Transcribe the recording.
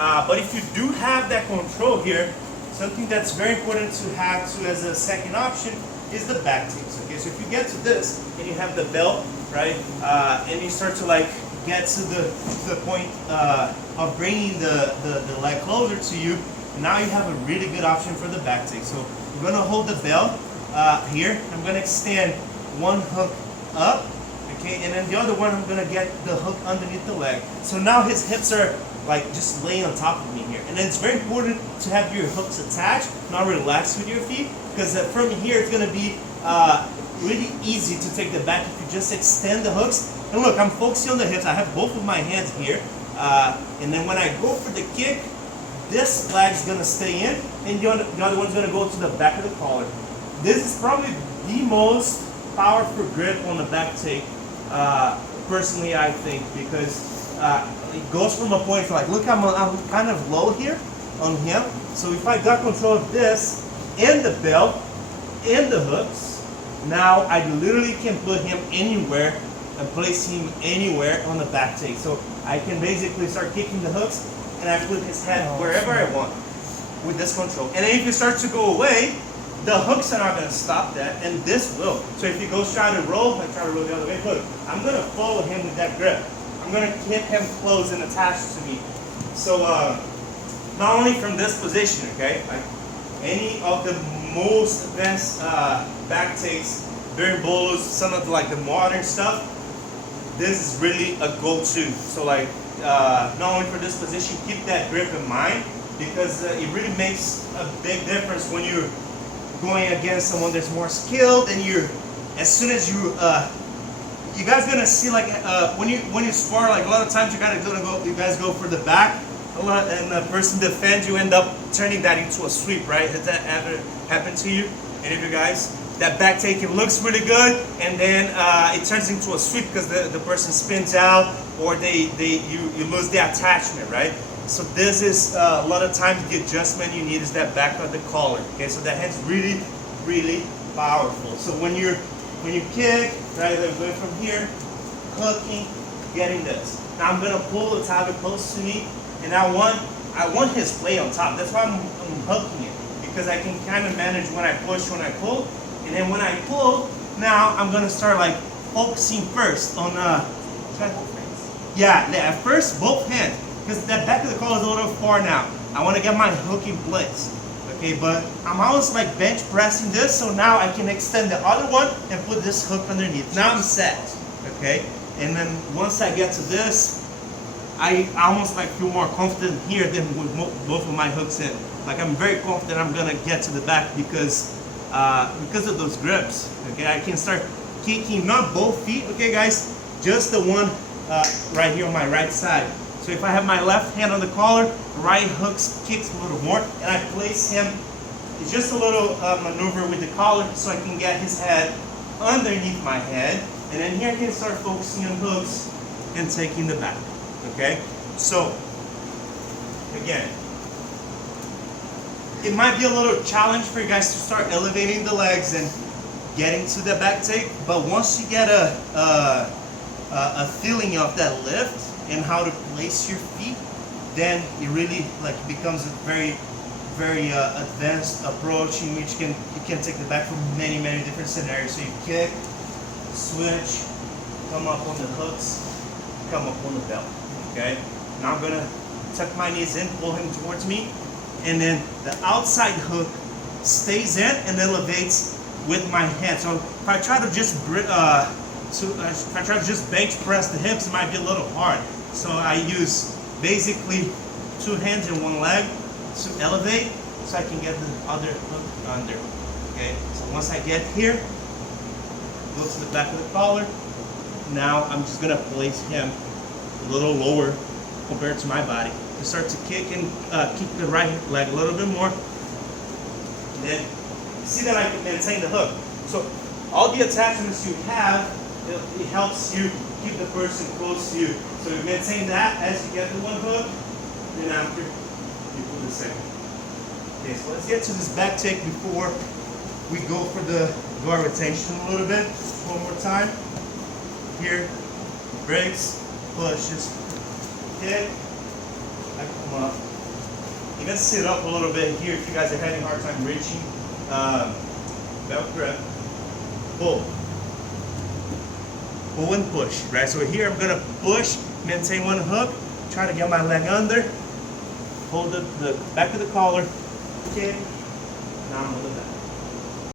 But if you do have that control here, something that's very important to have as a second option is the back takes. Okay, so if you get to this and you have the belt, right, and you start to like get to the point of bringing the leg closer to you, now you have a really good option for the back take. So I'm gonna hold the belt here. I'm gonna extend one hook up, okay, and then the other one I'm gonna get the hook underneath the leg. So now his hips are like just laying on top of me here. And then it's very important to have your hooks attached, not relaxed with your feet, because from here it's gonna be really easy to take the back if you just extend the hooks. And look, I'm focusing on the hips. I have both of my hands here. And then when I go for the kick, this leg's gonna stay in, and the other one's gonna go to the back of the collar. This is probably the most powerful grip on the back take, personally, I think, because it goes from a point to like, look, I'm kind of low here on him. So if I got control of this and the belt and the hooks, now I literally can put him anywhere and place him anywhere on the back take. So I can basically start kicking the hooks and I put his head wherever I want with this control. And then if it starts to go away, the hooks are not going to stop that, and this will. So if he goes try to roll, I try to roll the other way, look, I'm going to follow him with that grip. I'm going to keep him close and attached to me. So not only from this position, okay, like any of the most advanced back takes, berimbolos, some of the modern stuff, this is really a go-to. So like not only for this position, keep that grip in mind, because it really makes a big difference when you're going against someone that's more skilled, and as soon as you guys gonna see like when you spar, like a lot of times you guys go for the back a lot, and the person defends, you end up turning that into a sweep, right? Has that ever happened to you? Any of you guys? That back take, it looks really good, and then it turns into a sweep because the person spins out, or you lose the attachment, right? So this is a lot of times the adjustment you need is that back of the collar. Okay, so that hand's really, really powerful. So when you kick, right, they're going from here, hooking, getting this. Now I'm gonna pull the tablet close to me, and I want his play on top. That's why I'm hooking it, because I can kind of manage when I push, when I pull, and then when I pull, now I'm gonna start like focusing first on at first both hands. Because that back of the collar is a little far now. I want to get my hook in place. Okay, but I'm almost like bench pressing this, so now I can extend the other one and put this hook underneath. Now I'm set. Okay, and then once I get to this, I almost like feel more confident here than with both of my hooks in. Like I'm very confident I'm gonna get to the back because of those grips. Okay, I can start kicking not both feet. Okay, guys, just the one right here on my right side. So if I have my left hand on the collar, right hook kicks a little more, and I place him, it's just a little maneuver with the collar so I can get his head underneath my head, and then here I can start focusing on hooks and taking the back, okay? So, again, it might be a little challenge for you guys to start elevating the legs and getting to the back take, but once you get a feeling of that lift, and how to place your feet, then it really becomes a very, very advanced approach in which you can take the back from many different scenarios. So you kick, switch, come up on the hooks, come up on the belt. Okay. Now I'm gonna tuck my knees in, pull him towards me, and then the outside hook stays in and elevates with my hand. So if I try to just bench press the hips, it might be a little hard. So I use basically two hands and one leg to elevate so I can get the other hook under. Okay, so once I get here, go to the back of the collar. Now I'm just gonna place him a little lower compared to my body. I start to kick and keep the right leg a little bit more. And then see that I can maintain the hook. So all the attachments you have, it helps you keep the person close to you. So you maintain that as you get the one hook, then after you pull the second. Okay, so let's get to this back take before we go for the guard rotation a little bit. One more time. Here, breaks, pushes, kick, I come up, let's sit up a little bit here if you guys are having a hard time reaching. Belt grab. Pull. Pull and push, right? So here I'm gonna push, maintain one hook, try to get my leg under, hold the back of the collar, kick, now I'm on the back.